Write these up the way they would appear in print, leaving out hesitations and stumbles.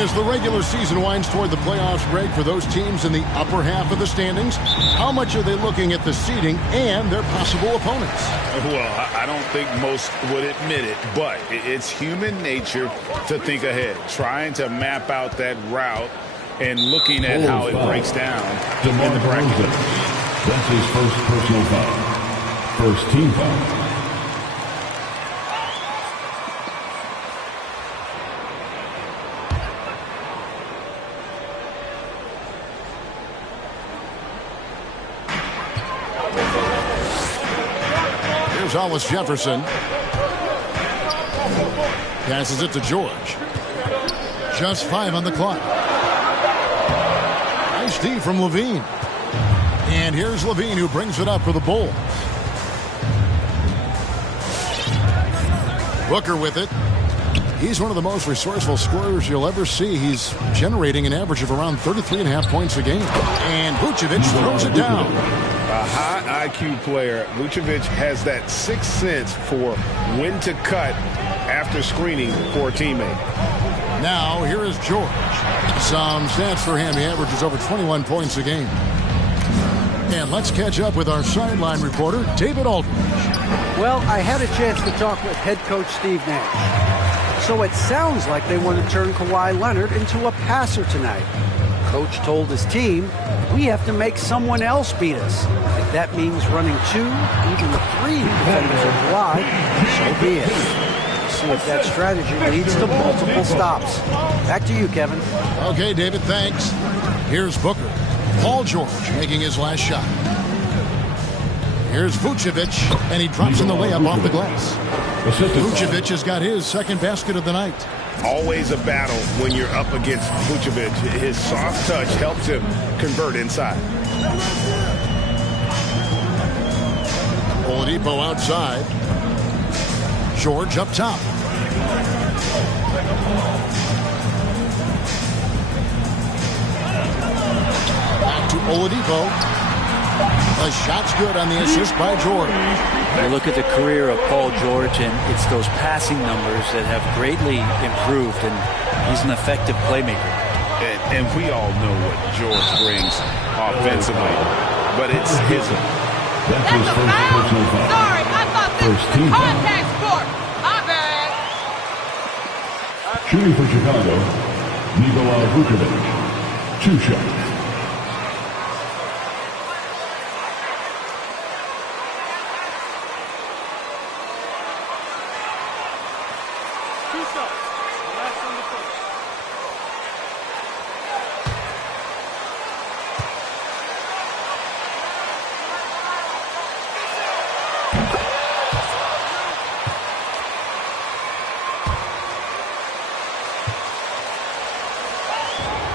And as the regular season winds toward the playoffs, Greg, for those teams in the upper half of the standings, how much are they looking at the seeding and their possible opponents? Well, I don't think most would admit it, but it's human nature to think ahead, trying to map out that route and looking at how it breaks down in the bracket. That's his first personal foul. First team foul. Here's Hollis Jefferson. Passes it to George. Just 5 on the clock. Nice D from Levine. And here's Levine, who brings it up for the Bulls. Booker with it. He's one of the most resourceful scorers you'll ever see. He's generating an average of around 33.5 points a game. And Vucevic throws it down. A high IQ player. Vucevic has that sixth sense for when to cut after screening for a teammate. Now, here is George. Some stats for him. He averages over 21 points a game. And let's catch up with our sideline reporter, David Aldridge. Well, I had a chance to talk with head coach Steve Nash. So it sounds like they want to turn Kawhi Leonard into a passer tonight. Coach told his team, we have to make someone else beat us. If that means running 2, even 3 defenders of Kawhi, so be it. See if that strategy leads to multiple stops. Back to you, Kevin. Okay, David, thanks. Here's Booker. Paul George making his last shot. Here's Vucevic, and he drops in the layup off the glass. Vucevic has got his second basket of the night. Always a battle when you're up against Vucevic. His soft touch helps him convert inside. Oladipo outside. George up top. Back to Oladipo. The shot's good on the assist by George. You look at the career of Paul George, and it's those passing numbers that have greatly improved, and he's an effective playmaker. And we all know what George brings offensively, but it's his. That's his first personal foul. Sorry, I thought this First was a team foul. contact sport. My bad. Shooting for Chicago, Nikola Vucevic. 2 shots.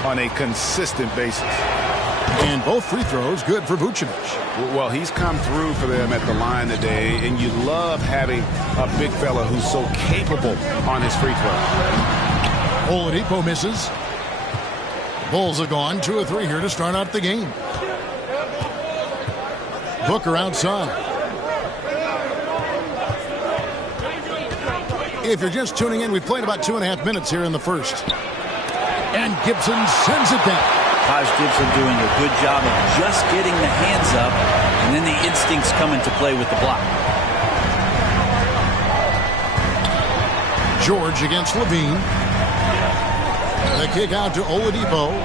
On a consistent basis. And both free throws good for Vucevic. Well, he's come through for them at the line today, and you love having a big fella who's so capable on his free throw. Oladipo misses. Bulls are gone 2 of 3 here to start out the game. Booker outside. If you're just tuning in, we've played about 2.5 minutes here in the first. And Gibson sends it down. Taj Gibson doing a good job of just getting the hands up, and then the instincts come into play with the block. George against Levine. The kick out to Oladipo.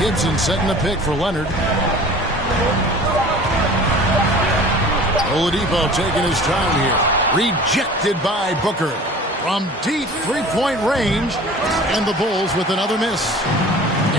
Gibson setting the pick for Leonard. Oladipo taking his time here. Rejected by Booker from deep three-point range. And the Bulls with another miss.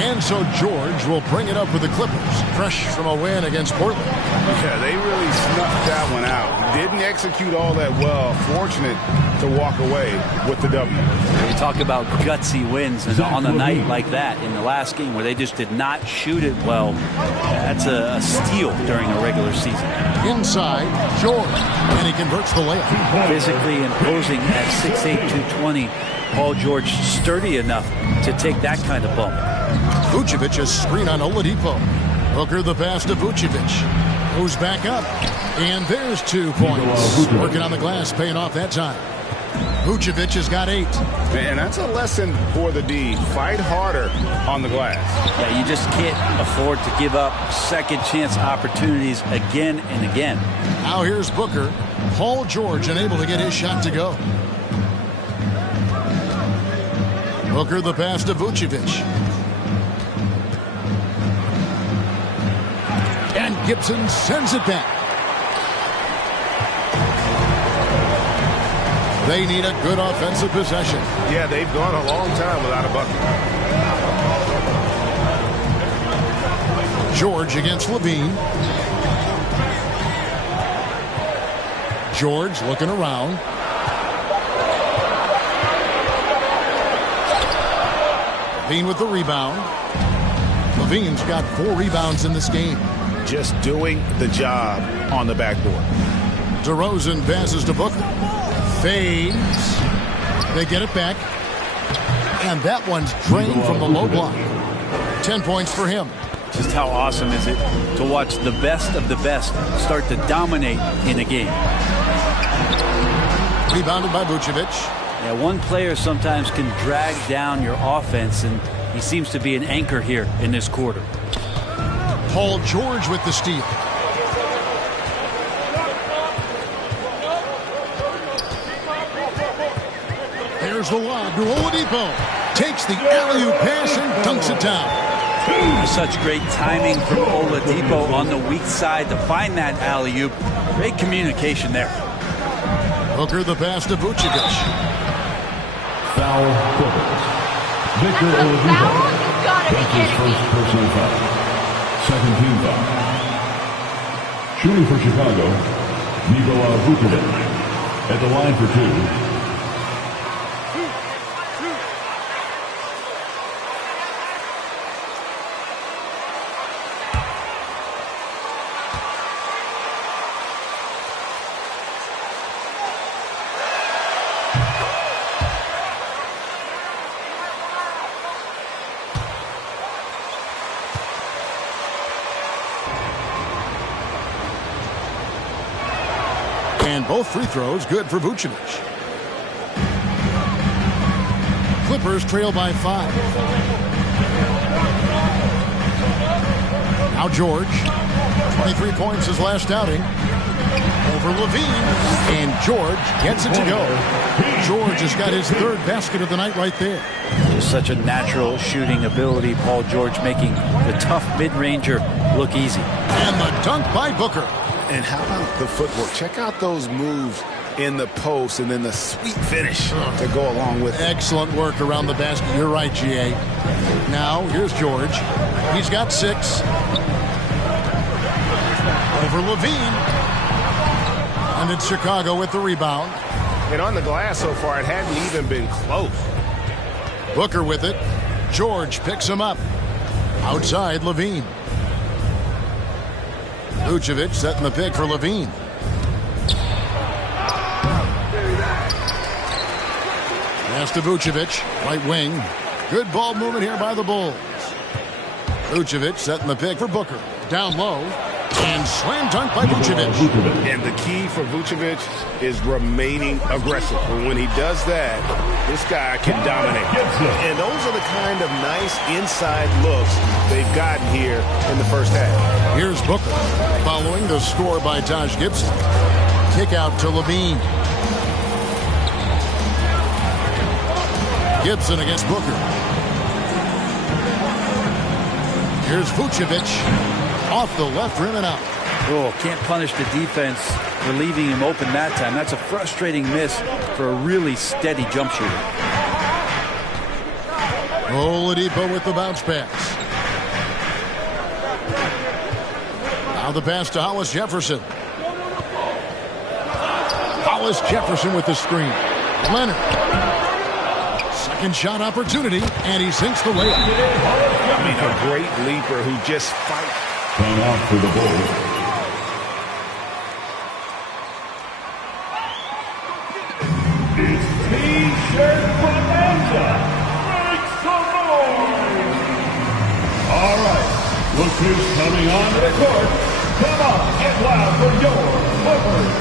And so George will bring it up for the Clippers, fresh from a win against Portland. Yeah, they really snuffed that one out. Didn't execute all that well. Fortunate to walk away with the W. We talk about gutsy wins, and on a night like that in the last game where they just did not shoot it well, that's a steal during a regular season. Inside, George, and he converts the layup. Physically imposing at 6'8", 220, Paul George sturdy enough to take that kind of bump. Vucevic has screen on Oladipo. Booker the pass to Vucevic. Who's back up. And there's 2 points. Working on the glass, paying off that time. Vucevic has got 8. And that's a lesson for the D. Fight harder on the glass. Yeah, you just can't afford to give up second chance opportunities again and again. Now here's Booker. Paul George unable to get his shot to go. Booker the pass to Vucevic. And Gibson sends it back. They need a good offensive possession. Yeah, they've gone a long time without a bucket. George against Levine. George looking around. Levine with the rebound. Levine's got 4 rebounds in this game. Just doing the job on the backboard. DeRozan passes to Booker. Fades. They get it back. And that one's drained from the low block. 10 points for him. Just how awesome is it to watch the best of the best start to dominate in a game. Rebounded by Vucevic. Yeah, one player sometimes can drag down your offense, and he seems to be an anchor here in this quarter. Paul George with the steal. There's the lob to Oladipo. Takes the alley-oop pass and dunks it down. Such great timing from Oladipo on the weak side to find that alley-oop. Great communication there. Booker the pass to Vucevic. Foul Clippers. Victor Oladipo. That's his first personal foul. Second team foul. Shooting for Chicago, Nikola Vucevic. At the line for 2. And both free throws good for Vucevic. Clippers trail by 5. Now George. 23 points his last outing. Over Levine. And George gets it to go. George has got his 3rd basket of the night right there. Just such a natural shooting ability. Paul George making the tough mid-ranger look easy. And the dunk by Booker. And how about the footwork? Check out those moves in the post and then the sweet finish to go along with it. Excellent work around the basket. You're right, G.A. Now, here's George. He's got 6. Over Levine. And it's Chicago with the rebound. And on the glass so far, it hadn't even been close. Booker with it. George picks him up. Outside Levine. Vucevic setting the pick for Levine. Pass to Vucevic, right wing. Good ball movement here by the Bulls. Vucevic setting the pick for Booker. Down low. And slam dunk by Vucevic. And the key for Vucevic is remaining aggressive. And when he does that, this guy can dominate. And those are the kind of nice inside looks they've gotten here in the first half. Here's Booker following the score by Taj Gibson. Kick out to Levine. Gibson against Booker. Here's Vucevic. Off the left rim and out. Oh, can't punish the defense for leaving him open that time. That's a frustrating miss for a really steady jump shooter. Oladipo with the bounce pass. Now the pass to Hollis Jefferson. Hollis Jefferson with the screen. Leonard. Second shot opportunity, and he sinks the layup. I mean, a great leaper who just fights. Time out for the Bulls. It's T-shirt bonanza. Make some noise. All right, look who's coming onto the court. Come on, get loud for your Clippers.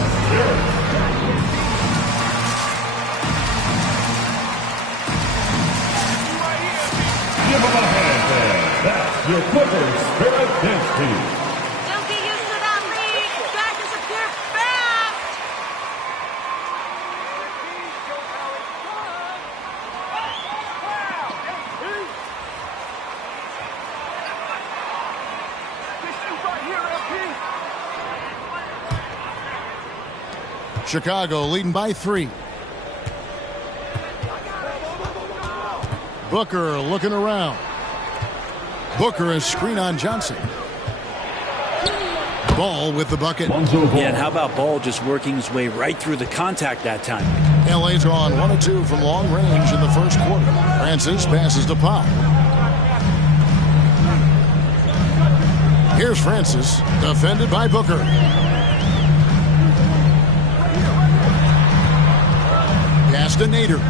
Give them a hand there. That's your Clippers Spirit Dance Team. Don't get used to that lead. Gotta disappear fast. Chicago leading by 3. Booker looking around. Booker is screen on Johnson. Ball with the bucket. Yeah, and how about Ball just working his way right through the contact that time? LA's on 1 of 2 from long range in the first quarter. Francis passes to Powell. Here's Francis, defended by Booker. Pass to Nader.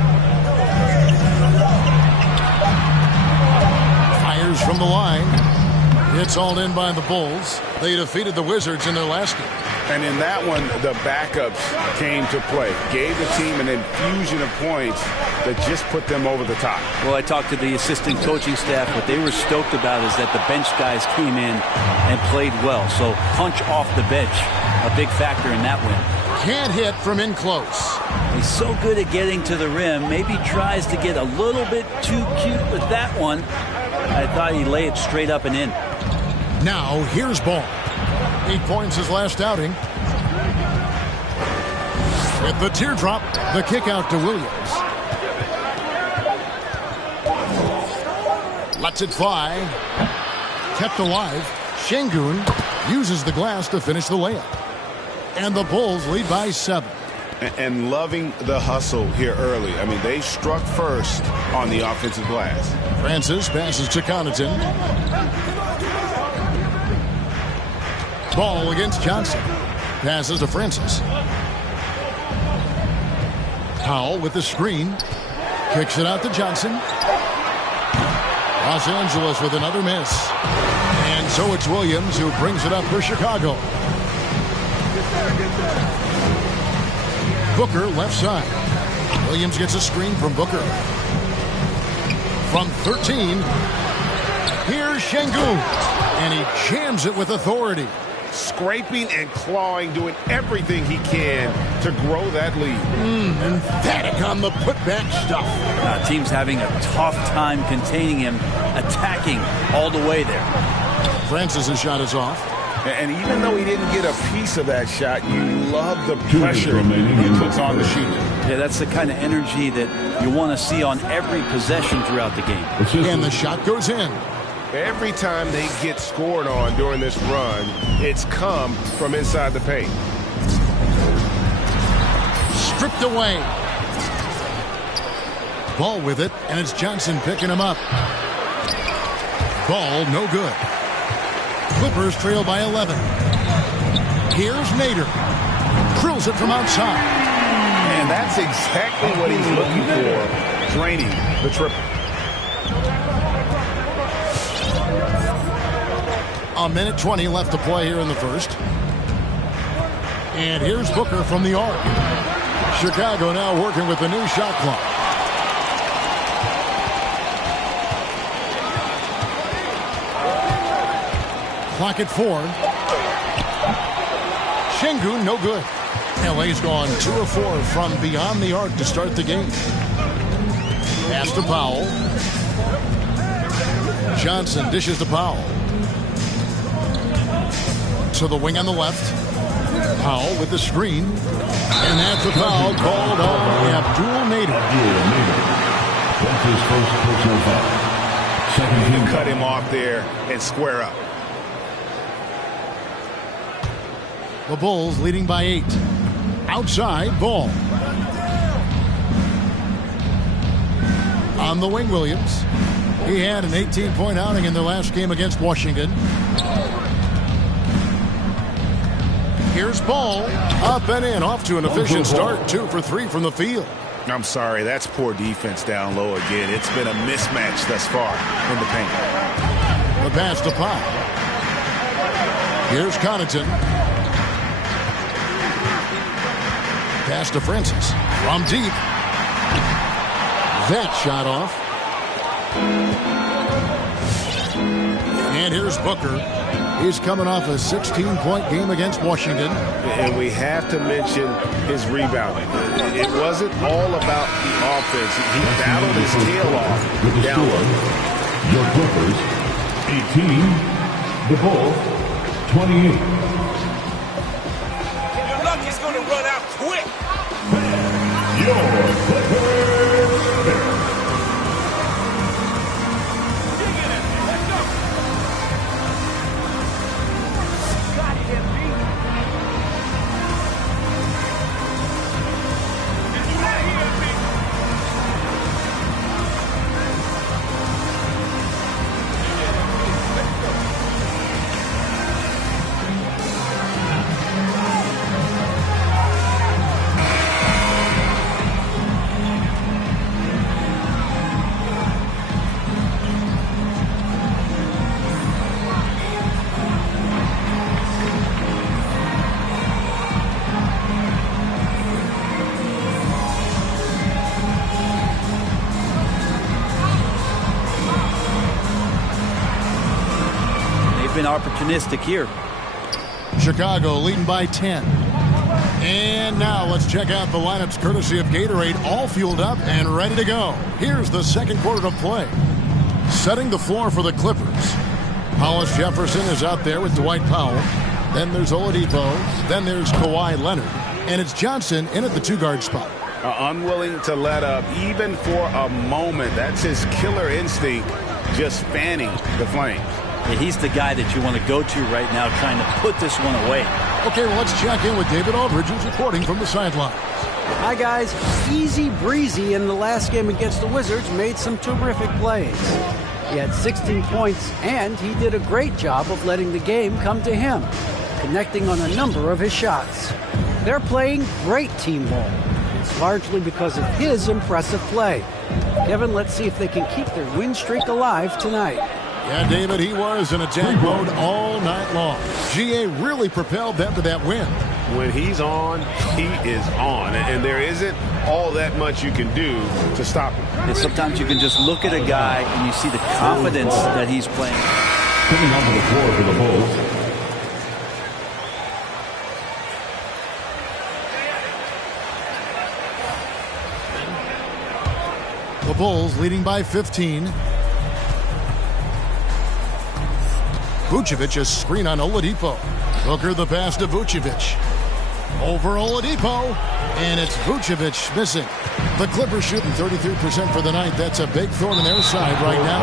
Fires from the line. It's all in by the Bulls. They defeated the Wizards in their last game. And in that one, the backups came to play. Gave the team an infusion of points that just put them over the top. Well, I talked to the assistant coaching staff. What they were stoked about is that the bench guys came in and played well. So punch off the bench, a big factor in that win. Can't hit from in close. He's so good at getting to the rim. Maybe tries to get a little bit too cute with that one. I thought he'd lay it straight up and in. Now, here's Ball. 8 points his last outing. With the teardrop, the kick out to Williams. Lets it fly. Kept alive. Şengün uses the glass to finish the layup. And the Bulls lead by 7. And loving the hustle here early. I mean, they struck first on the offensive glass. Francis passes to Connaughton. Ball against Johnson. Passes to Francis. Powell with the screen. Kicks it out to Johnson. Los Angeles with another miss. And so it's Williams who brings it up for Chicago. Booker left side. Williams gets a screen from Booker. From 13, here's Şengün. And he jams it with authority. Scraping and clawing, doing everything he can to grow that lead. Emphatic on the putback stuff. Team's having a tough time containing him, attacking all the way there. Francis' shot is off. And even though he didn't get a piece of that shot, you love the pressure he puts on the shooter. Yeah, that's the kind of energy that you want to see on every possession throughout the game. And the shot goes in. Every time they get scored on during this run, it's come from inside the paint. Stripped away. Ball with it, and it's Johnson picking him up. Ball no good. Clippers trail by 11. Here's Nader. Drills it from outside. And that's exactly what he's looking for, draining the triple. A minute 20 left to play here in the first. And here's Booker from the arc. Chicago now working with the new shot clock. Clock at 4. Şengün no good. LA's gone 2 of 4 from beyond the arc to start the game. Pass to Powell. Johnson dishes to Powell. To the wing on the left. Powell with the screen. And that's a foul called on Abdul Nader. That's his first personal foul. Second team Cut him off there and square up. The Bulls leading by 8. Outside, Ball. On the wing, Williams. He had an 18-point outing in their last game against Washington. Here's Ball. Up and in. Off to an efficient start. 2 for 3 from the field. I'm sorry, that's poor defense down low again. It's been a mismatch thus far in the paint. The pass to Powell. Here's Connaughton. Pass to Francis. From deep. That shot off. And here's Booker. He's coming off a 16-point game against Washington. And we have to mention his rebounding. It wasn't all about the offense. He battled his tail off down low. Your Clippers, 18. The Bulls, 28. Your luck is going to run out quick. Your Clippers. Opportunistic here. Chicago leading by 10. And now let's check out the lineups courtesy of Gatorade, all fueled up and ready to go. Here's the second quarter of play. Setting the floor for the Clippers. Hollis Jefferson is out there with Dwight Powell. Then there's Oladipo. Then there's Kawhi Leonard. And it's Johnson in at the two-guard spot. Unwilling to let up even for a moment. That's his killer instinct, just fanning the flames. Yeah, he's the guy that you want to go to right now, trying to put this one away. Okay, well, let's check in with David Aldridge, who's reporting from the sideline. Hi, guys. Easy breezy in the last game against the Wizards, made some terrific plays. He had 16 points, and he did a great job of letting the game come to him, connecting on a number of his shots. They're playing great team ball. It's largely because of his impressive play. Kevin, let's see if they can keep their win streak alive tonight. Yeah, David, he was in attack mode all night long. GA really propelled them to that win. When he's on, he is on. And there isn't all that much you can do to stop him. And sometimes you can just look at a guy and you see the confidence that he's playing. Coming onto the floor for the Bulls. The Bulls leading by 15. Vucevic, a screen on Oladipo. Booker the pass to Vucevic. Over Oladipo. And it's Vucevic missing. The Clippers shooting 33% for the night. That's a big thorn in their side right now.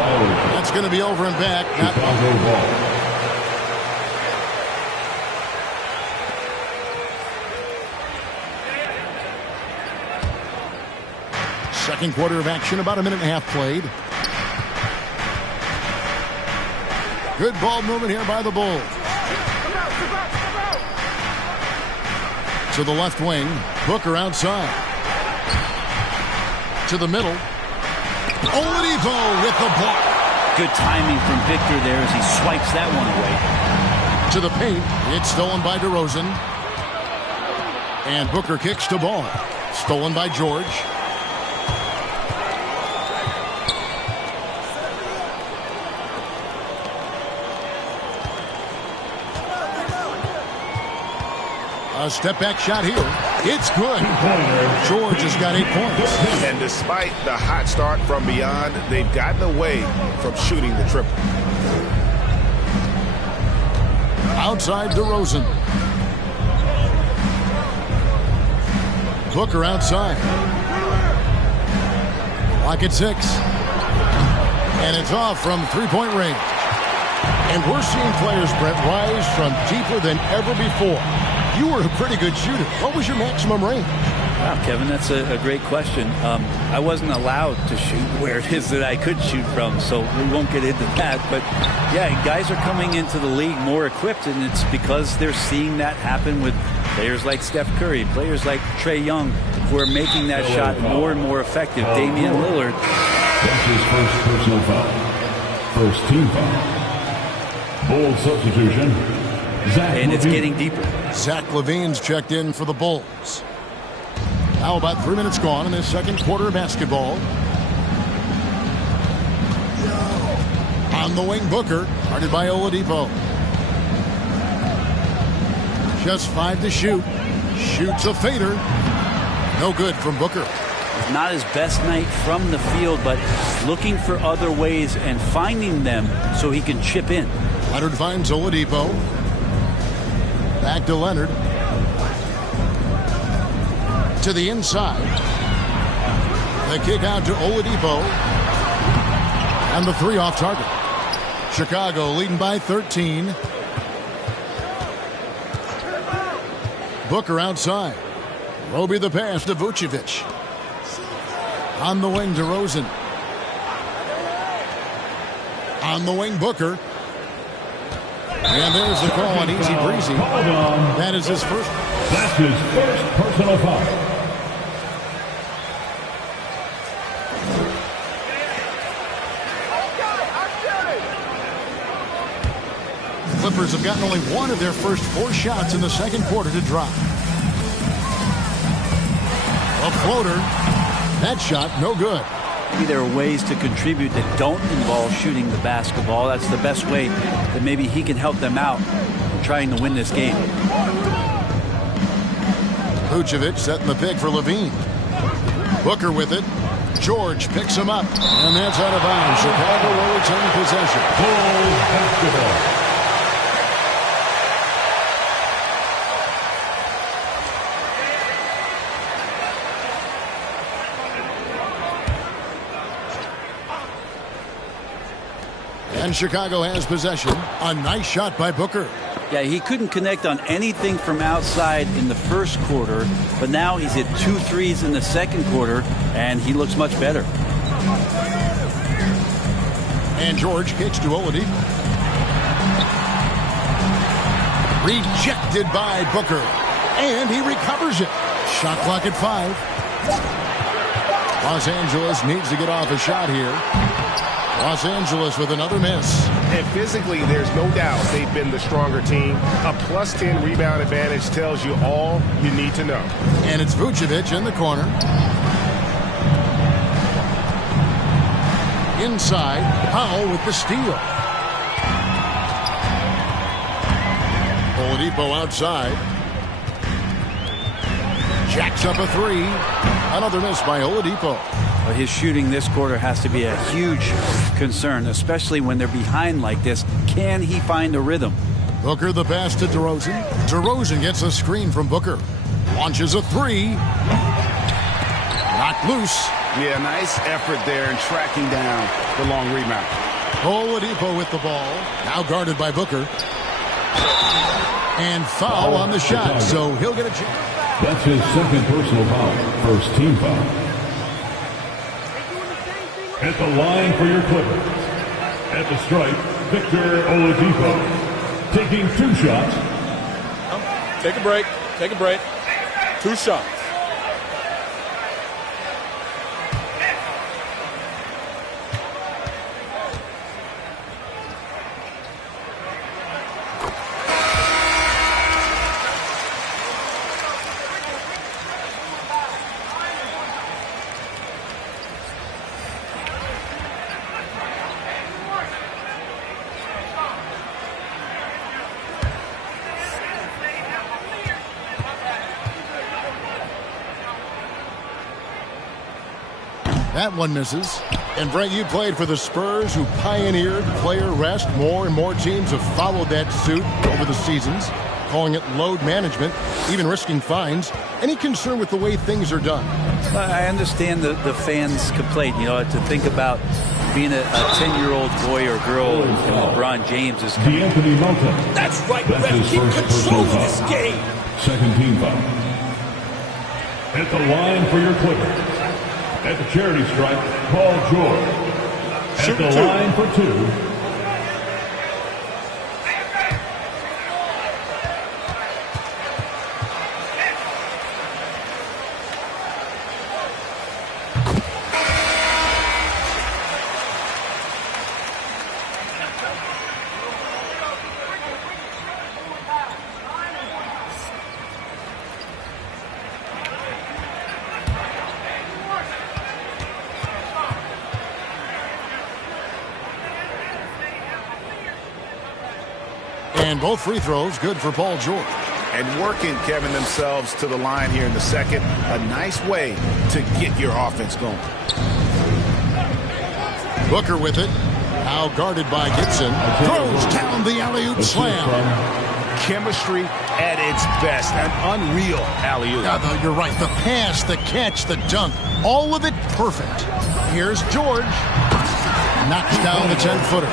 That's going to be over and back. Second quarter of action, about a minute and a half played. Good ball movement here by the Bulls. To the left wing. Booker outside. To the middle. Oladipo with the block. Good timing from Victor there as he swipes that one away. To the paint. It's stolen by DeRozan. And Booker kicks to ball. Stolen by George. A step-back shot here. It's good. George has got 8 points. And despite the hot start from beyond, they've gotten away from shooting the triple. Outside DeRozan. Booker outside. Lock at 6. And it's off from three-point range. And we're seeing players, Brett, rise from deeper than ever before. You were a pretty good shooter. What was your maximum range? Wow, Kevin, that's a great question. I wasn't allowed to shoot where it is that I could shoot from, so we won't get into that. But, yeah, guys are coming into the league more equipped, and it's because they're seeing that happen with players like Steph Curry, players like Trae Young, who are making that shot more and more effective. Damian Lillard. That's his first personal foul. First team foul. Bulls substitution. And it's getting deeper. Zach LaVine's checked in for the Bulls. Now about 3 minutes gone in this second quarter of basketball. On the wing, Booker. Guarded by Oladipo. Just 5 to shoot. Shoots a fader. No good from Booker. Not his best night from the field, but looking for other ways and finding them so he can chip in. Leonard finds Oladipo. Back to Leonard. To the inside. The kick out to Oladipo. And the 3 off target. Chicago leading by 13. Booker outside. Roby the pass to Vucevic. On the wing to Rosen. On the wing, Booker. And there's the call on Easy Breezy. That is his first. That's his first personal foul. Clippers have gotten only 1 of their first 4 shots in the second quarter to drop. A floater. That shot, no good. Maybe there are ways to contribute that don't involve shooting the basketball. That's the best way that maybe he can help them out in trying to win this game. Vucevic setting the pick for Levine. Booker with it. George picks him up. And that's out of bounds. Chicago will retain possession. Bulls basketball. And Chicago has possession. A nice shot by Booker. Yeah, he couldn't connect on anything from outside in the first quarter, but now he's hit 2 threes in the second quarter, and he looks much better. And George kicks to Oladipo. Rejected by Booker. And he recovers it. Shot clock at 5. Los Angeles needs to get off a shot here. Los Angeles with another miss. And physically, there's no doubt they've been the stronger team. A +10 rebound advantage tells you all you need to know. And it's Vucevic in the corner. Inside, Powell with the steal. Oladipo outside. Jacks up a 3. Another miss by Oladipo. But his shooting this quarter has to be a huge concern, especially when they're behind like this. Can he find a rhythm? Booker the pass to DeRozan. DeRozan gets a screen from Booker. Launches a 3. Knocked loose. Yeah, nice effort there in tracking down the long rebound. Oladipo with the ball. Now guarded by Booker. And foul on the shot, so he'll get a chance. That's his second personal foul. First team foul. At the line for your Clippers. At the stripe, Victor Oladipo. Taking 2 shots. Take a break. Take a break. 2 shots. That one misses. And Brent, you played for the Spurs, who pioneered player rest. More and more teams have followed that suit over the seasons, calling it load management, even risking fines. Any concern with the way things are done? I understand the fans' complaint, to think about being a 10-year-old boy or girl and LeBron James is... D'Anthony Melton. That's right, Ref. Keep control of this game. Second team foul. At the line for your Clippers. At the charity stripe, Paul George. At the line for 2. And both free throws good for Paul George. And working, Kevin, themselves to the line here in the second. A nice way to get your offense going. Booker with it. Now guarded by Gibson. Throws down the alley-oop slam. Chemistry at its best. An unreal alley-oop. Yeah, you're right. The pass, the catch, the dunk. All of it perfect. Here's George. Knocks down the 10-footer.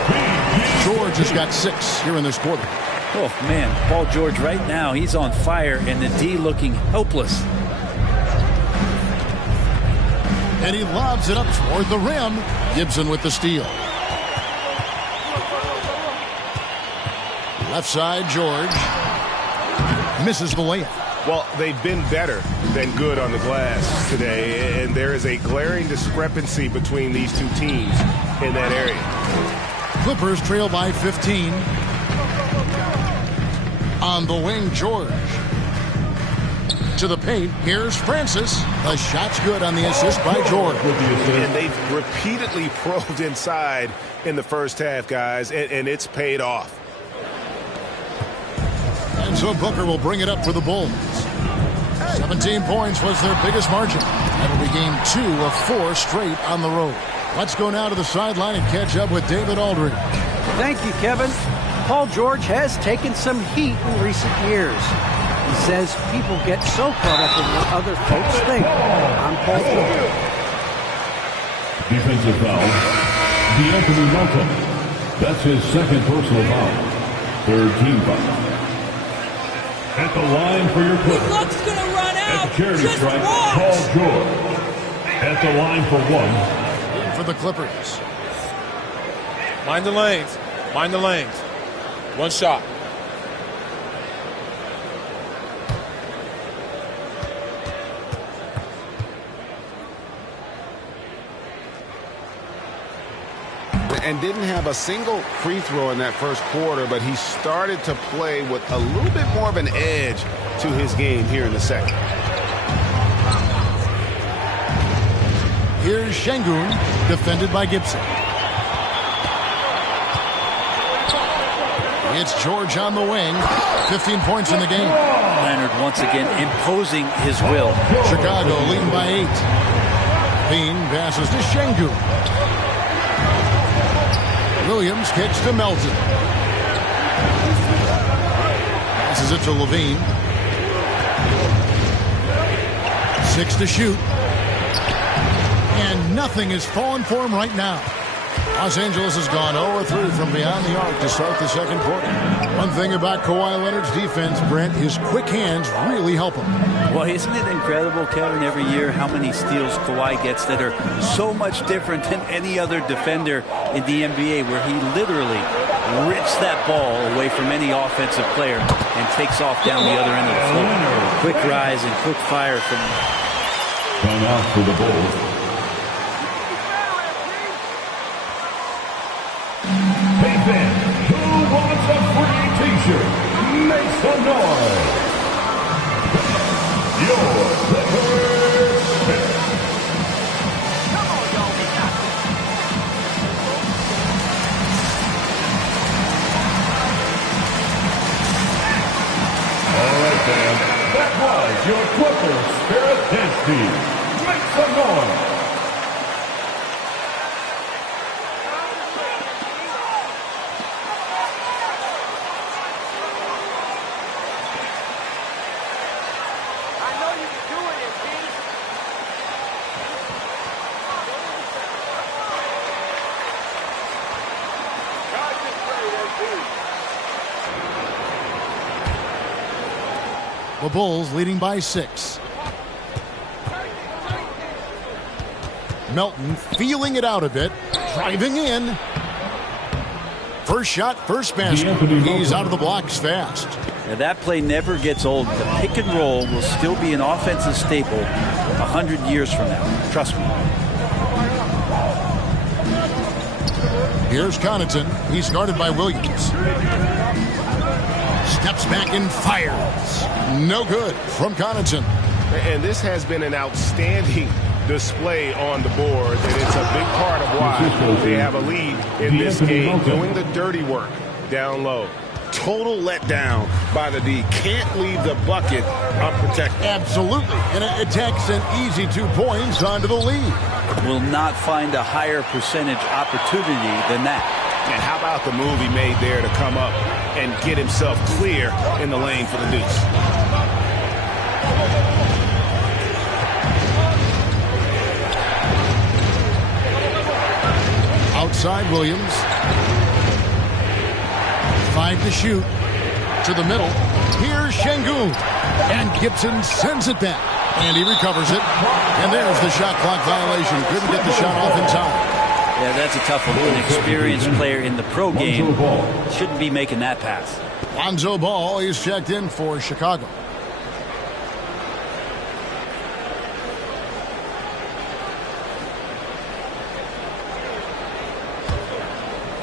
George has got 6 here in this quarter. Oh, man. Paul George right now, he's on fire, and the D looking helpless. And he lobs it up toward the rim. Gibson with the steal. Left side, George. Misses the layup. Well, they've been better than good on the glass today, and there is a glaring discrepancy between these two teams in that area. Clippers trail by 15. On the wing, George. To the paint, here's Francis. The shot's good on the assist by George. And they've repeatedly probed inside in the first half, guys, and it's paid off. And so Booker will bring it up for the Bulls. 17 points was their biggest margin. That'll be game 2 of 4 straight on the road. Let's go now to the sideline and catch up with David Aldridge. Thank you, Kevin. Paul George has taken some heat in recent years. He says people get so caught up in what other folks think. I'm Paul George. Defensive foul. D'Anthony Melton. That's his second personal foul. Third team foul. At the line for your Clippers. The clock's gonna run out. At the charity Just stripe, watch. Paul George. At the line for 1. For the Clippers. Mind the lanes. Mind the lanes. One shot. And didn't have a single free throw in that first quarter, but he started to play with a little bit more of an edge to his game here in the second. Here's Şengün, defended by Gibson. It's George on the wing. 15 points in the game. Leonard once again imposing his will. Chicago leading by 8. Bean passes to Şengün. Williams kicks to Melton. Passes it to Levine. 6 to shoot. And nothing is falling for him right now. Los Angeles has gone 0-3 from beyond the arc to start the second quarter. One thing about Kawhi Leonard's defense, Brent, his quick hands really help him. Well, isn't it incredible, Kevin, every year how many steals Kawhi gets that are so much different than any other defender in the NBA, where he literally rips that ball away from any offensive player and takes off down the other end of the floor. Quick rise and quick fire from him. Timeout for the Bulls. Hey fans, who wants a free t-shirt? Make some noise. Your Clippers pick. All right, fans, that was your Clippers Spirit Dance Team. Make some noise. The Bulls leading by 6. Melton feeling it out a bit, driving in. First shot, first basket. He's out of the blocks fast. Now that play never gets old. The pick and roll will still be an offensive staple 100 years from now. Trust me. Here's Connaughton. He's guarded by Williams. Steps back and fires. No good from Connaughton. And this has been an outstanding display on the board, and it's a big part of why they have a lead in this game, doing the dirty work down low. total letdown by the D. Can't leave the bucket unprotected. Absolutely. And it takes an easy 2 points onto the lead. Will not find a higher percentage opportunity than that. And how about the move he made there to come up and get himself clear in the lane for the deuce? Outside Williams. 5 to shoot. To the middle. Here's Şengün. And Gibson sends it back. And he recovers it. And there's the shot clock violation. Couldn't get the shot off in time. Yeah, that's a tough one. An experienced player in the pro game shouldn't be making that pass. Lonzo Ball is checked in for Chicago.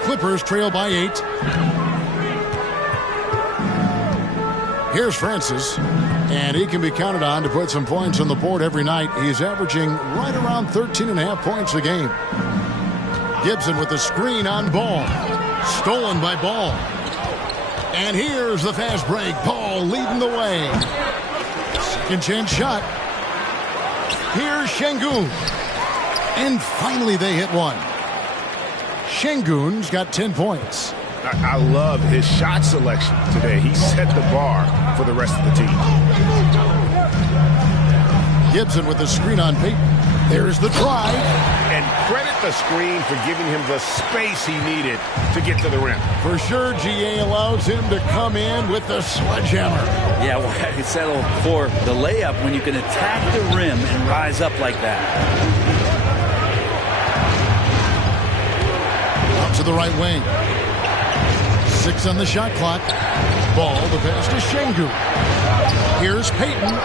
Clippers trail by 8. Here's Francis, and he can be counted on to put some points on the board every night. He's averaging right around 13.5 points a game. Gibson with the screen on Ball. Stolen by Ball. And here's the fast break. Ball leading the way. Second chance shot. Here's Şengün. And finally they hit one. Şengün's got 10 points. I love his shot selection today. He set the bar for the rest of the team. Gibson with the screen on Payton. There's the drive. And credit the screen for giving him the space he needed to get to the rim. For sure, GA allows him to come in with the sledgehammer. Yeah, well, I settle for the layup when you can attack the rim and rise up like that. Out to the right wing. 6 on the shot clock. Ball, the pass to Şengün. Here's Payton.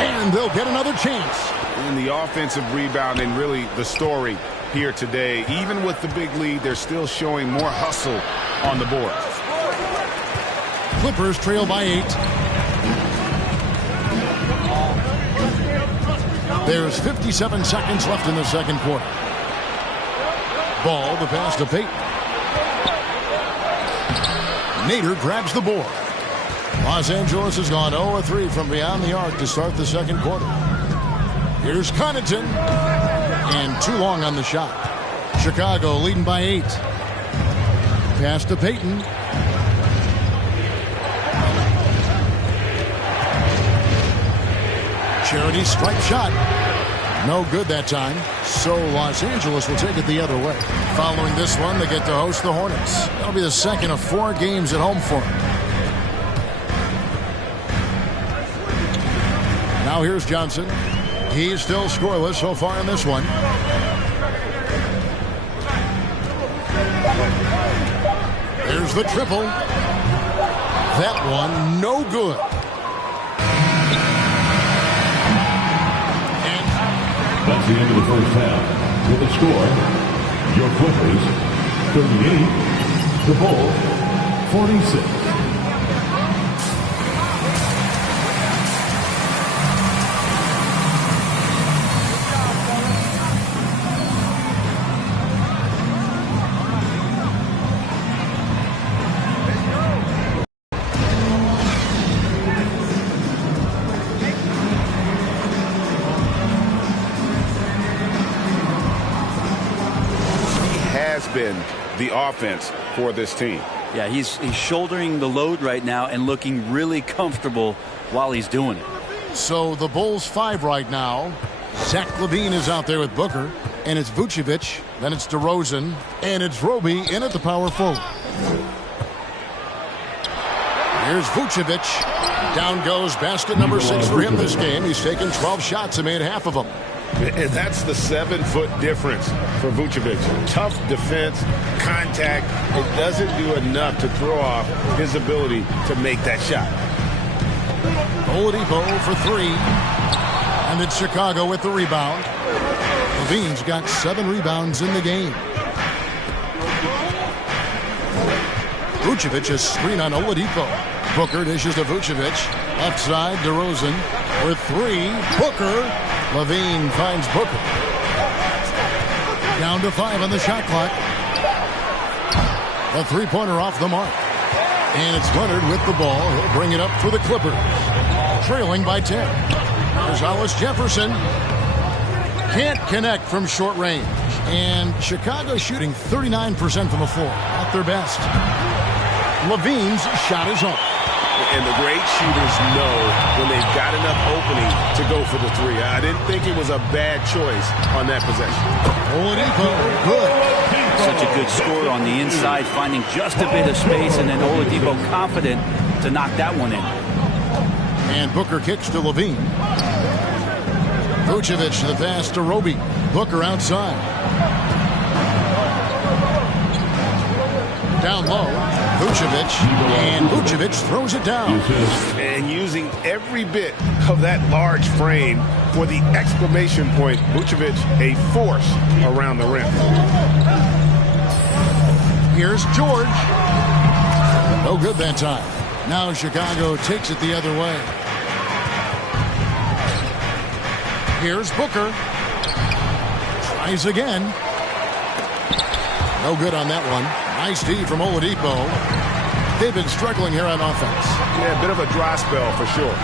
And they'll get another chance. In the offensive rebound and really the story here today, even with the big lead, they're still showing more hustle on the board. Clippers trail by 8. There's 57 seconds left in the second quarter. Ball, the pass to Payton. Nader grabs the board. Los Angeles has gone 0-3 from beyond the arc to start the second quarter. Here's Connaughton. And too long on the shot. Chicago leading by 8. Pass to Payton. Charity stripe shot. No good that time. So Los Angeles will take it the other way. Following this one, they get to host the Hornets. That'll be the second of 4 games at home for them. Now here's Johnson. He's still scoreless so far in this one. There's the triple. That one no good. That's the end of the first half. With the score, your Clippers 38, the Bulls 46. Been the offense for this team. Yeah, he's shouldering the load right now and looking really comfortable while he's doing it. So the Bulls 5 right now. Zach LaVine is out there with Booker, and it's Vucevic, then it's DeRozan, and it's Roby in at the power forward. Here's Vucevic. Down goes basket number 6 for him this game. He's taken 12 shots and made half of them. And that's the 7-foot difference for Vucevic. Tough defense, contact. It doesn't do enough to throw off his ability to make that shot. Oladipo for 3. And it's Chicago with the rebound. LaVine's got 7 rebounds in the game. Vucevic is screen on Oladipo. Booker dishes to Vucevic. Left side, DeRozan with 3. Booker. LaVine finds Booker. Down to 5 on the shot clock. A three-pointer off the mark. And it's Leonard with the ball. He'll bring it up for the Clippers. Trailing by 10. There's Hollis Jefferson. Can't connect from short range. And Chicago shooting 39% from the floor. At their best. Levine's shot is off. And the great shooters know when they've got enough opening to go for the three. I didn't think it was a bad choice on that possession. Oladipo, good. Such a good score on the inside, finding just a bit of space, and then Oladipo confident to knock that one in. And Booker kicks to Levine. Vucevic to the pass to Roby. Booker outside. Down low, Vucevic, and Vucevic throws it down. And using every bit of that large frame for the exclamation point, Vucevic a force around the rim. Here's George. No good that time. Now Chicago takes it the other way. Here's Booker. Tries again. No good on that one. Nice D from Oladipo. They've been struggling here on offense. Yeah, a bit of a dry spell for sure.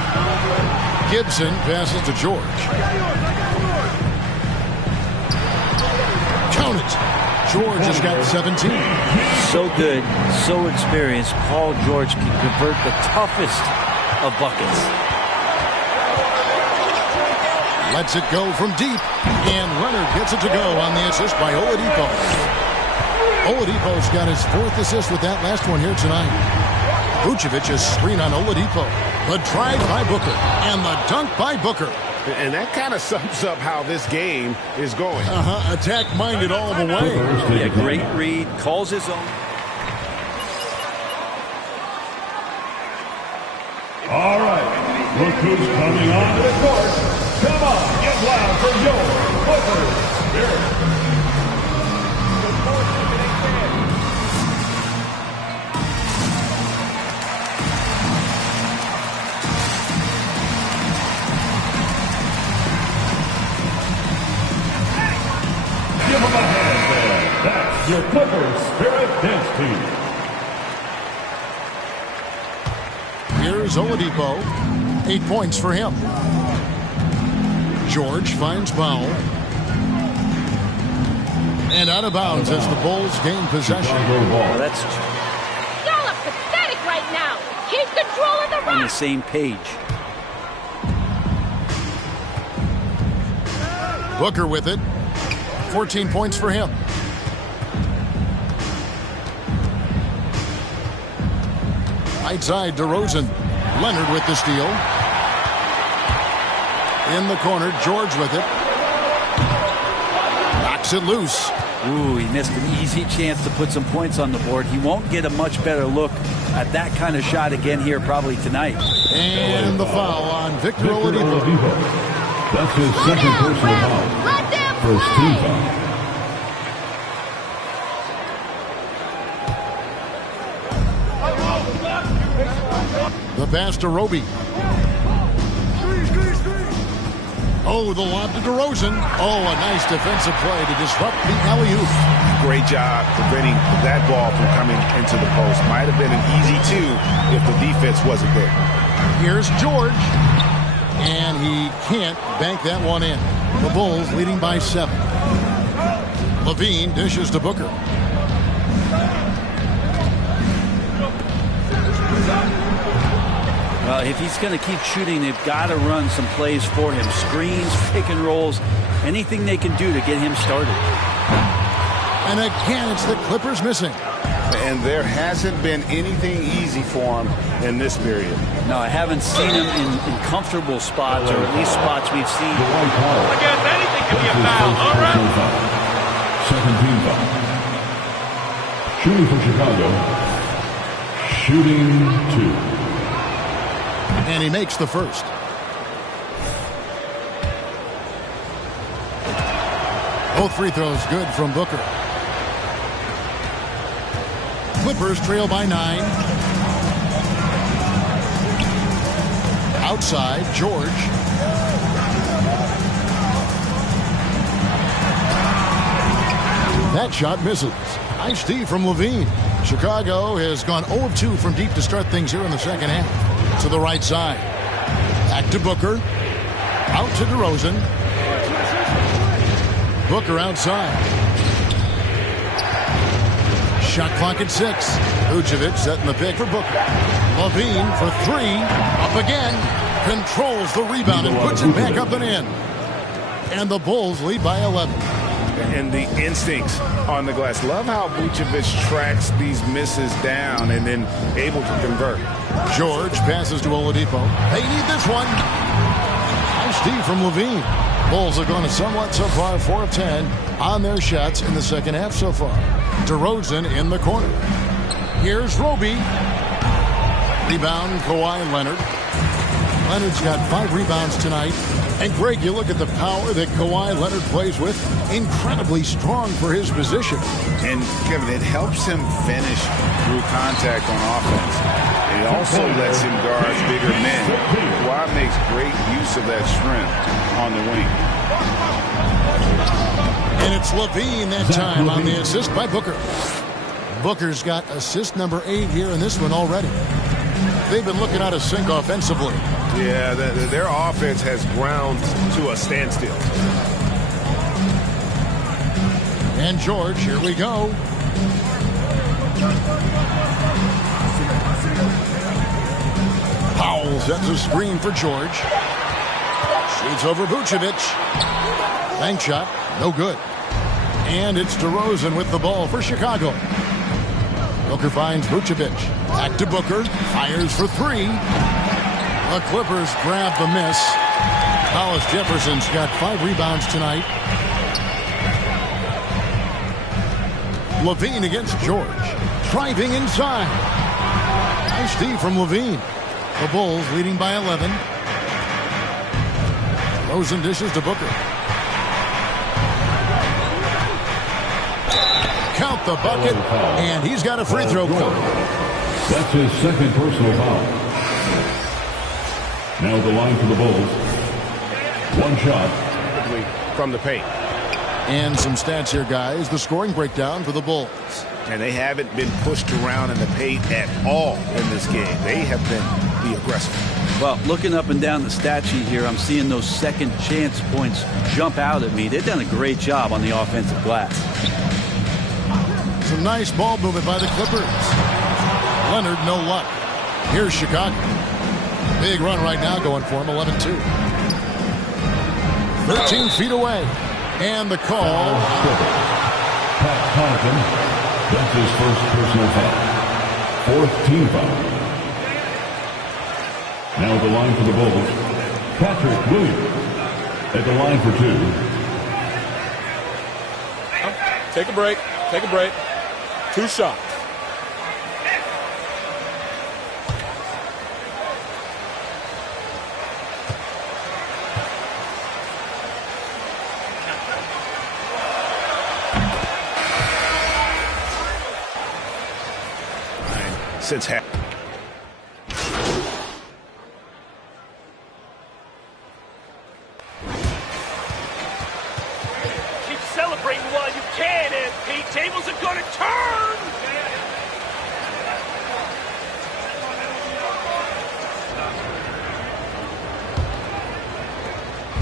Gibson passes to George. Count it. George has got 17. So good, so experienced. Paul George can convert the toughest of buckets. Lets it go from deep. And Leonard gets it to go on the assist by Oladipo. Oladipo's got his 4th assist with that last one here tonight. Vucevic is screen on Oladipo. The drive by Booker. And the dunk by Booker. And that kind of sums up how this game is going. Attack-minded all the way. Yeah, great read. Calls his own. All right. Look who's coming onto the court. Come on, get loud for your Clippers Spirit. Give them a hand there. That's your Clippers Spirit Dance Team. Here's Oladipo. 8 points for him. George finds Powell. And out of bounds as the Bulls gain possession. That's Y'all are pathetic right now. Keep control of the rock. on the same page. Booker with it. 14 points for him. Right side, DeRozan. Leonard with the steal. In the corner, George with it. Knocks it loose. Ooh, he missed an easy chance to put some points on the board. He won't get a much better look at that kind of shot again here probably tonight. And the foul on Victor Oladipo. That's his second personal foul. First team foul. The pass to Roby. Oh, the lob to DeRozan. Oh, a nice defensive play to disrupt the alley-oop. Great job preventing that ball from coming into the post. Might have been an easy 2 if the defense wasn't there. Here's George. And he can't bank that one in. The Bulls leading by 7. Levine dishes to Booker. Well, if he's going to keep shooting, they've got to run some plays for him. Screens, pick and rolls, anything they can do to get him started. And again, it's the Clippers missing. And there hasn't been anything easy for him in this period. No, I haven't seen him in comfortable spots, or at least spots we've seen. I guess anything can be a foul, all right? Second team foul. Shooting for Chicago. Shooting 2. And he makes the first. Both free throws good from Booker. Clippers trail by 9. Outside, George. That shot misses. Nice D from Levine. Chicago has gone 0 of 2 from deep to start things here in the second half. To the right side. Back to Booker. Out to DeRozan. Booker outside. Shot clock at 6. Vucevic setting the pick for Booker. LaVine for 3. Up again. Controls the rebound and puts it back up and in. And the Bulls lead by 11. And the instincts on the glass. Love how Vucevic tracks these misses down and then able to convert. George passes to Oladipo. They need this one. Nice D from LaVine. Bulls have gone somewhat so far, 4 of 10 on their shots in the second half so far. DeRozan in the corner. Here's Roby. Rebound, Kawhi Leonard. Leonard's got 5 rebounds tonight. And Greg, you look at the power that Kawhi Leonard plays with. Incredibly strong for his position. And Kevin, it helps him finish through contact on offense. It also lets him guard bigger men. Kawhi makes great use of that strength on the wing. And it's LaVine that time on the assist by Booker. Booker's got assist number 8 here in this one already. They've been looking out of sync offensively. Yeah, their offense has ground to a standstill. And George, here we go. Powell sets a screen for George. Shoots over Vucevic. Bank shot, no good. And it's DeRozan with the ball for Chicago. Booker finds Vucevic. Back to Booker. Fires for 3. The Clippers grab the miss. Hollis Jefferson's got 5 rebounds tonight. LaVine against George. Driving inside. Nice D from LaVine. The Bulls leading by 11. DeRozan dishes to Booker. Count the bucket, and he's got a free throw call. That's his second personal foul. Now the line for the Bulls. 1 shot from the paint. And some stats here, guys. The scoring breakdown for the Bulls. And they haven't been pushed around in the paint at all in this game. They have been the aggressor. Well, looking up and down the stat sheet here, I'm seeing those second chance points jump out at me. They've done a great job on the offensive glass. Some nice ball movement by the Clippers. Leonard, no luck. Here's Chicago. Big run right now going for him, 11-2. 13 feet away. And the call. Pat Connaughton. That's his first personal foul. 4th team foul. Now the line for the Bulls. Patrick Williams at the line for 2. Take a break. Take a break. 2 shots. Since half. Keep celebrating while you can, MP. Tables are going to turn.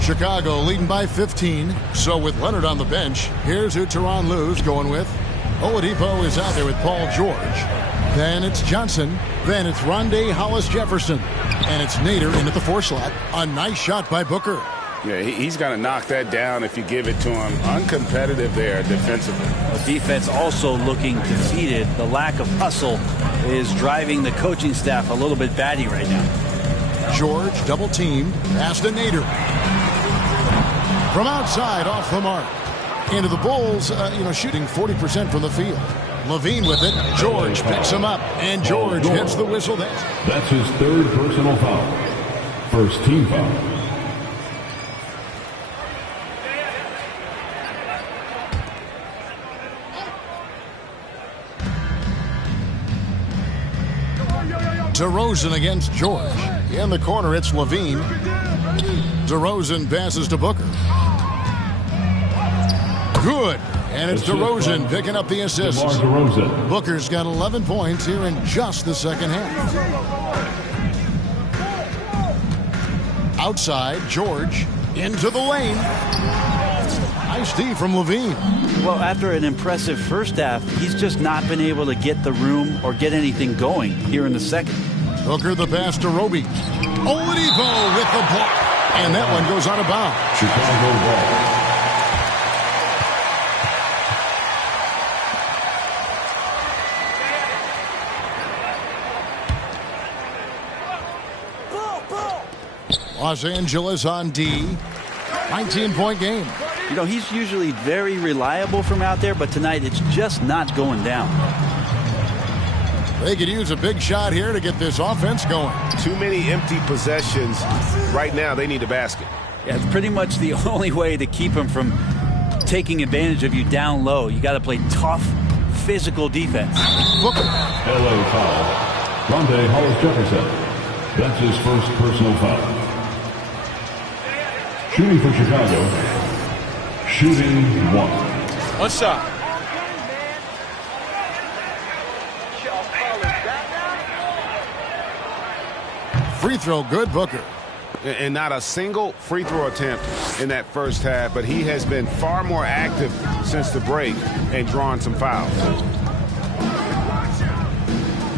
Chicago leading by 15. So with Leonard on the bench, here's who Tyronn Lue's going with. Oladipo is out there with Paul George. Then it's Johnson. Then it's Rondé Hollis Jefferson. And it's Nader in at the 4 slot. A nice shot by Booker. Yeah, he's going to knock that down if you give it to him. Uncompetitive there defensively. The defense also looking defeated. The lack of hustle is driving the coaching staff a little bit batty right now. George double teamed. Pass to Nader. From outside, off the mark. Into the Bulls, shooting 40% from the field. LaVine with it. George picks him up. And George hits the whistle. That's his 3rd personal foul. 1st team foul. DeRozan against George. In the corner, it's LaVine. DeRozan passes to Booker. Good. And it's DeRozan picking up the assist. Booker's got 11 points here in just the second half. Outside, George into the lane. Nice D from LaVine. Well, after an impressive first half, he's just not been able to get the room or get anything going here in the second. Booker the pass to Roby. Oladipo with the block. And that one goes out of bounds. Chicago ball. Los Angeles on D. 19-point game. You know, he's usually very reliable from out there, but tonight it's just not going down. They could use a big shot here to get this offense going. Too many empty possessions. Right now, they need a basket. Yeah, it's pretty much the only way to keep him from taking advantage of you down low. You got to play tough, physical defense. Booker. LA foul. Rondé Hollis-Jefferson. That's his first personal foul. Shooting for Chicago. Shooting one. One shot. Free throw good, Booker. And not a single free throw attempt in that first half, but he has been far more active since the break and drawn some fouls.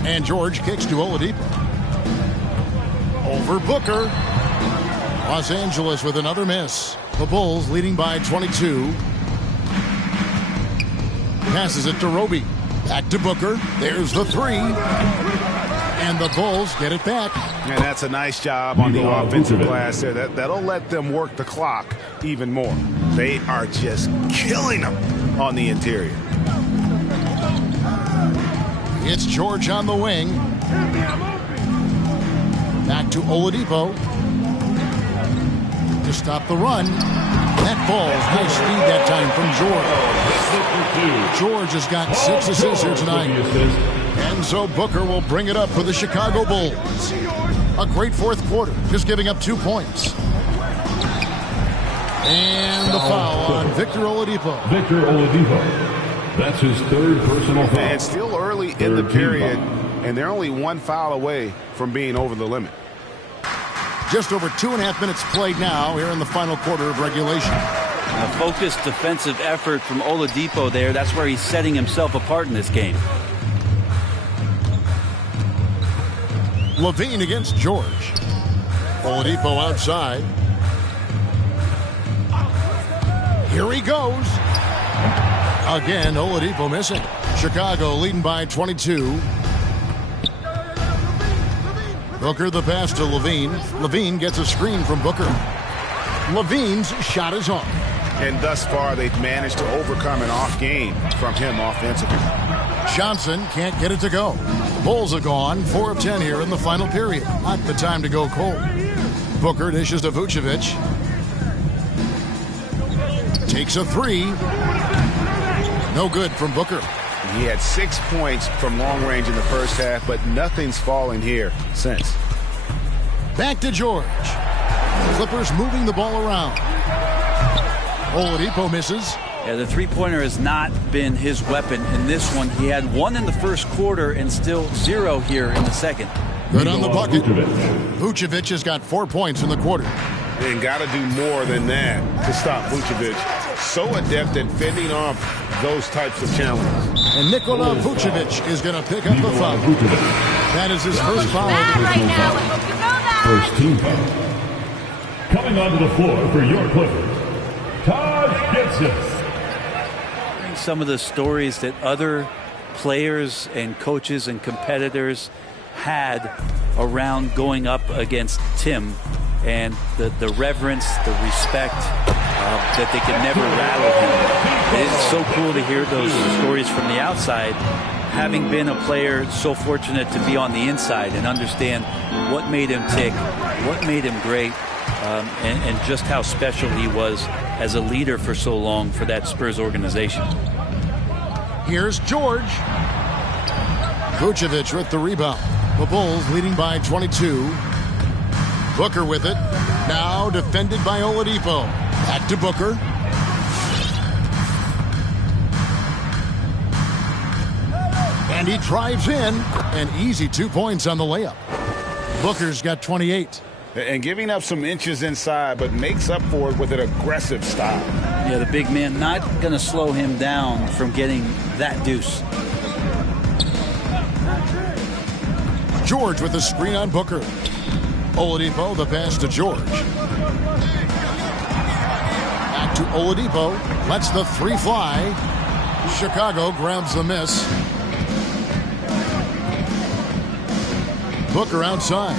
And George kicks to Oladipo. Over Booker. Los Angeles with another miss. The Bulls leading by 22. Passes it to Roby. Back to Booker. There's the three. And the Bulls get it back. And that's a nice job on the offensive glass there. That'll let them work the clock even more. They are just killing them on the interior. It's George on the wing. Back to Oladipo. To stop the run. That falls. Nice speed that time from George. George has got 6 assists here tonight. And so Booker will bring it up for the Chicago Bulls. A great fourth quarter, just giving up 2 points. And the foul on Victor Oladipo. Victor Oladipo. That's his third personal foul. And still early in the period, and they're only 1 foul away from being over the limit. Just over 2.5 minutes played now here in the final quarter of regulation. A focused defensive effort from Oladipo there. That's where he's setting himself apart in this game. LaVine against George. Oladipo outside. Here he goes. Again, Oladipo missing. Chicago leading by 22. Booker the pass to LaVine. LaVine gets a screen from Booker. LaVine's shot is off. And thus far, they've managed to overcome an off game from him offensively. Johnson can't get it to go. The Bulls are gone. 4 of 10 here in the final period. Not the time to go cold. Booker dishes to Vucevic. Takes a three. No good from Booker. He had 6 points from long range in the first half, but nothing's fallen here since. Back to George. Clippers moving the ball around. Oladipo misses. Yeah, the three-pointer has not been his weapon in this one. He had 1 in the first quarter and still 0 here in the second. Good on the bucket. Vucevic has got 4 points in the quarter. And got to do more than that to stop Vucevic. So adept at fending off those types of challenges. And Nikola Vucevic is going to pick up the foul. That is his first foul. First team foul. Coming onto the floor for your Clippers, Taj Gibson. Some of the stories that other players and coaches and competitors had around going up against Tim, and the reverence, the respect, that they could never rattle him. It's so cool to hear those stories from the outside, having been a player so fortunate to be on the inside and understand what made him tick, what made him great, and just how special he was as a leader for so long for that Spurs organization. Here's George. Vucevic with the rebound. The Bulls leading by 22. Booker with it. Now defended by Oladipo. Back to Booker. And he drives in. An easy 2 points on the layup. Booker's got 28. And giving up some inches inside, but makes up for it with an aggressive style. Yeah, the big man not going to slow him down from getting that deuce. George with the screen on Booker. Oladipo, the pass to George. Back to Oladipo. Lets the three fly. Chicago grabs the miss. Booker outside.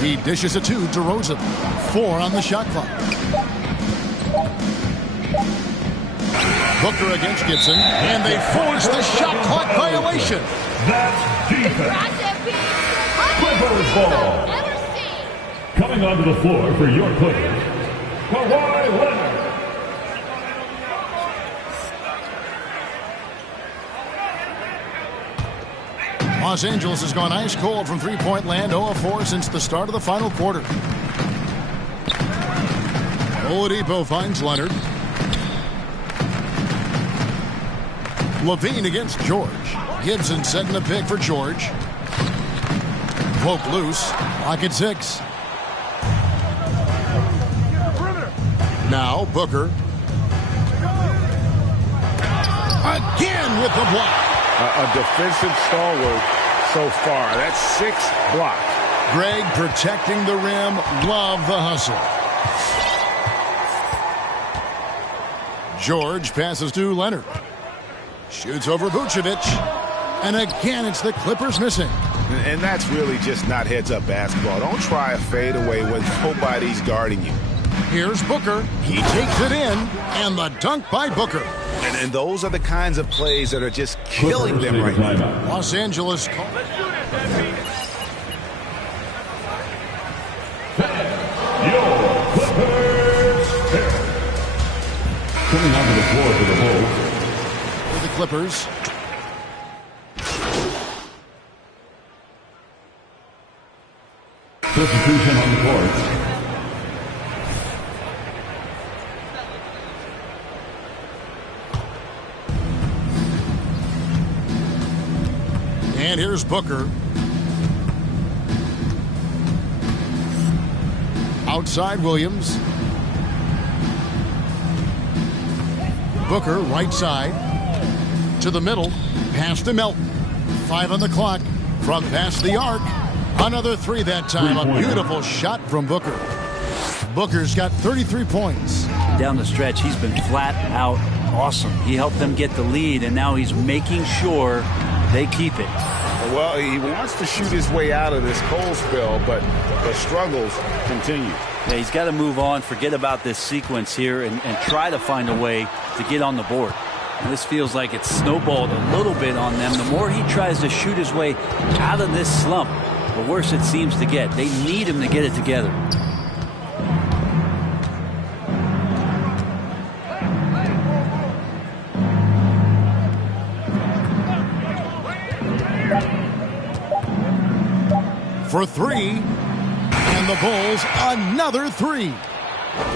He dishes it to DeRozan. 4 on the shot clock. Booker against Gibson, and they force the shot clock violation. That's defense. Clippers ball. Coming onto the floor for your Clippers, Kawhi Leonard. Los Angeles has gone ice cold from three-point land, 0 of 4 since the start of the final quarter. Oladipo finds Leonard. Levine against George. Gibson setting the pick for George. Poke loose. Lock at 6. Now Booker. Again with the block. A defensive stalwart so far. That's 6 blocks. Greg protecting the rim. Love the hustle. George passes to Leonard. Shoots over Vucevic. And again, it's the Clippers missing. And that's really just not heads-up basketball. Don't try a fadeaway when nobody's guarding you. Here's Booker. He takes it in. And the dunk by Booker. And those are the kinds of plays that are just killing them right now. Los Angeles. Your Clippers. Coming onto the floor for the Bulls. For the Clippers. Substitution on the court. And here's Booker. Outside Williams. Booker right side. To the middle. Pass to Melton. 5 on the clock. From past the arc. Another 3 that time. A beautiful shot from Booker. Booker's got 33 points. Down the stretch, he's been flat out awesome. He helped them get the lead, and now he's making sure they keep it. Well, he wants to shoot his way out of this cold spell, but the struggles continue. Yeah, he's got to move on, forget about this sequence here, and try to find a way to get on the board. And this feels like it's snowballed a little bit on them. The more he tries to shoot his way out of this slump, the worse it seems to get. They need him to get it together. For 3. And the Bulls another 3.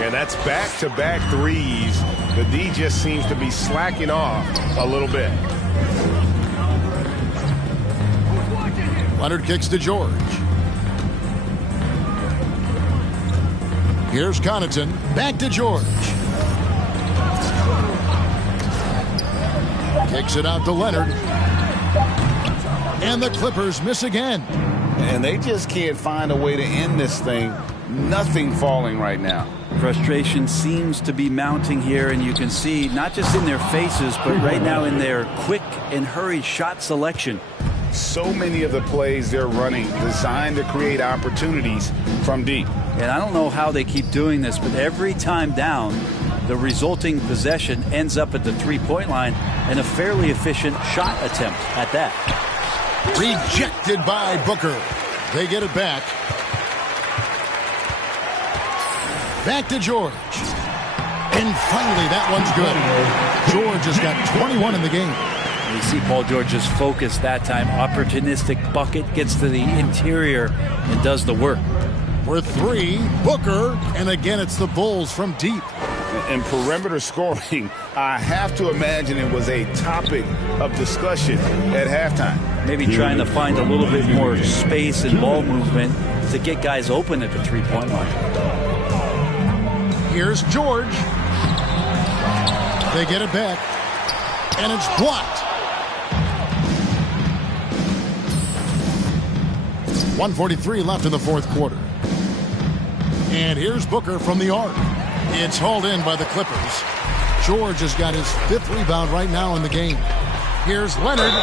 And that's back-to-back threes. The D just seems to be slacking off a little bit. Leonard kicks to George. Here's Connaughton. Back to George. Kicks it out to Leonard. And the Clippers miss again. And they just can't find a way to end this thing. Nothing falling right now. Frustration seems to be mounting here, and you can see not just in their faces, but right now in their quick and hurried shot selection. So many of the plays they're running designed to create opportunities from deep. And I don't know how they keep doing this, but every time down, the resulting possession ends up at the three-point line and a fairly efficient shot attempt at that. Rejected by Booker. They get it back. Back to George. And finally, that one's good. George has got 21 in the game. You see Paul George's focus that time. Opportunistic bucket, gets to the interior and does the work. For three, Booker. And again, it's the Bulls from deep. And perimeter scoring, I have to imagine it was a topic of discussion at halftime. Maybe trying to find a little bit more space and ball movement to get guys open at the three-point line. Here's George. They get it back. And it's blocked. 1:43 left in the fourth quarter. And here's Booker from the arc. It's hauled in by the Clippers. George has got his 5th rebound right now in the game. Here's Leonard.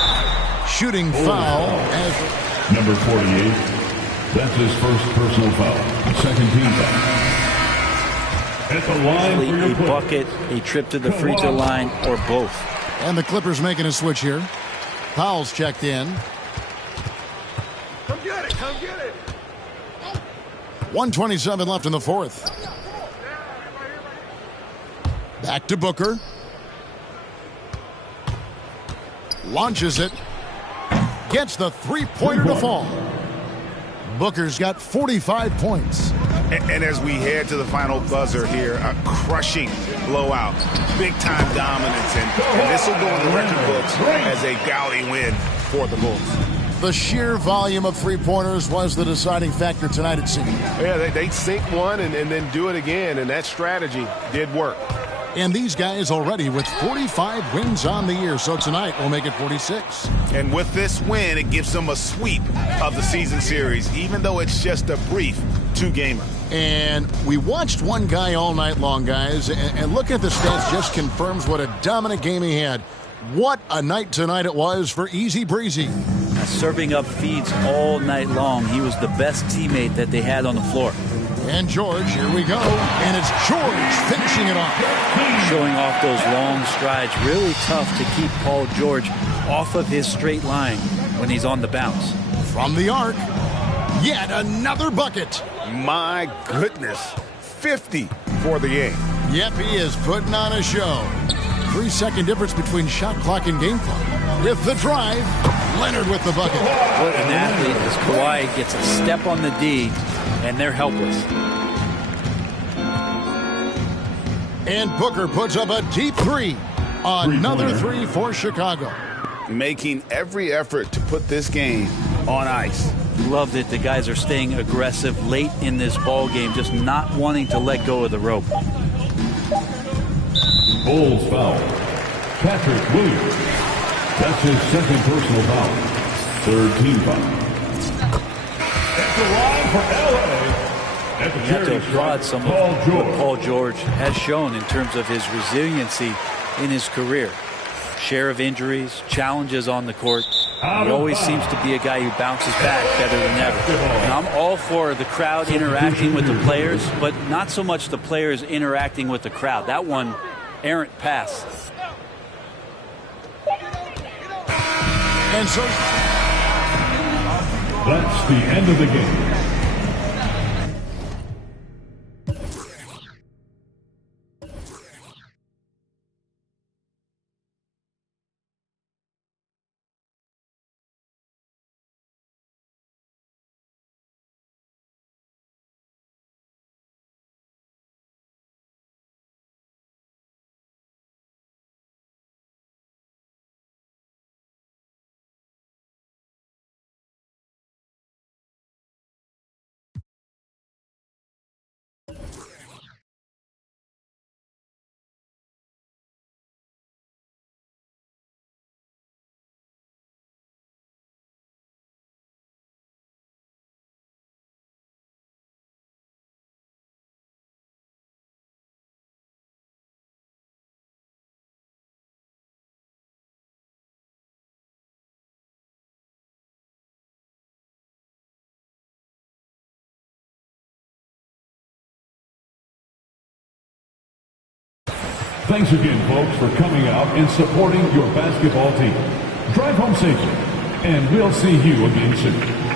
Shooting foul. As number 48. That's his first personal foul. Second team foul. At the line for your a bucket, a trip to the free throw line, or both. And the Clippers making a switch here. Powell's checked in. Come get it, come get it. 1:27 left in the fourth. Back to Booker. Launches it. Gets the three-pointer to fall. Booker's got 45 points. And as we head to the final buzzer here, a crushing blowout. Big-time dominance. And this will go in the record books as a gaudy win for the Bulls. The sheer volume of three-pointers was the deciding factor tonight, it seemed. Yeah, they sink one and then do it again, and that strategy did work. And these guys already with 45 wins on the year, so tonight will make it 46. And with this win, it gives them a sweep of the season series, even though it's just a brief two-gamer. And we watched one guy all night long, guys, and looking at the stats just confirms what a dominant game he had. What a night tonight it was for Easy Breezy. Serving up feeds all night long. He was the best teammate that they had on the floor. And George, here we go. And it's George finishing it off. Showing off those long strides. Really tough to keep Paul George off of his straight line when he's on the bounce. From the arc, yet another bucket. My goodness. 50 for the game. Yep, he is putting on a show. 3-second difference between shot clock and game clock. With the drive, Leonard with the bucket. What an athlete as Kawhi gets a step on the D, and they're helpless. And Booker puts up a deep three. Another three for Chicago. Making every effort to put this game on ice. Love that the guys are staying aggressive late in this ball game, just not wanting to let go of the rope. Bulls foul. Patrick Williams. That's his second personal foul. Third team foul. At the line for LA. You have to applaud some of what Paul George has shown in terms of his resiliency in his career. Share of injuries, challenges on the court. He always seems to be a guy who bounces back better than ever. And I'm all for the crowd interacting with the players, but not so much the players interacting with the crowd. That one, errant pass. And so that's the end of the game. Thanks again, folks, for coming out and supporting your basketball team. Drive home safely, and we'll see you again soon.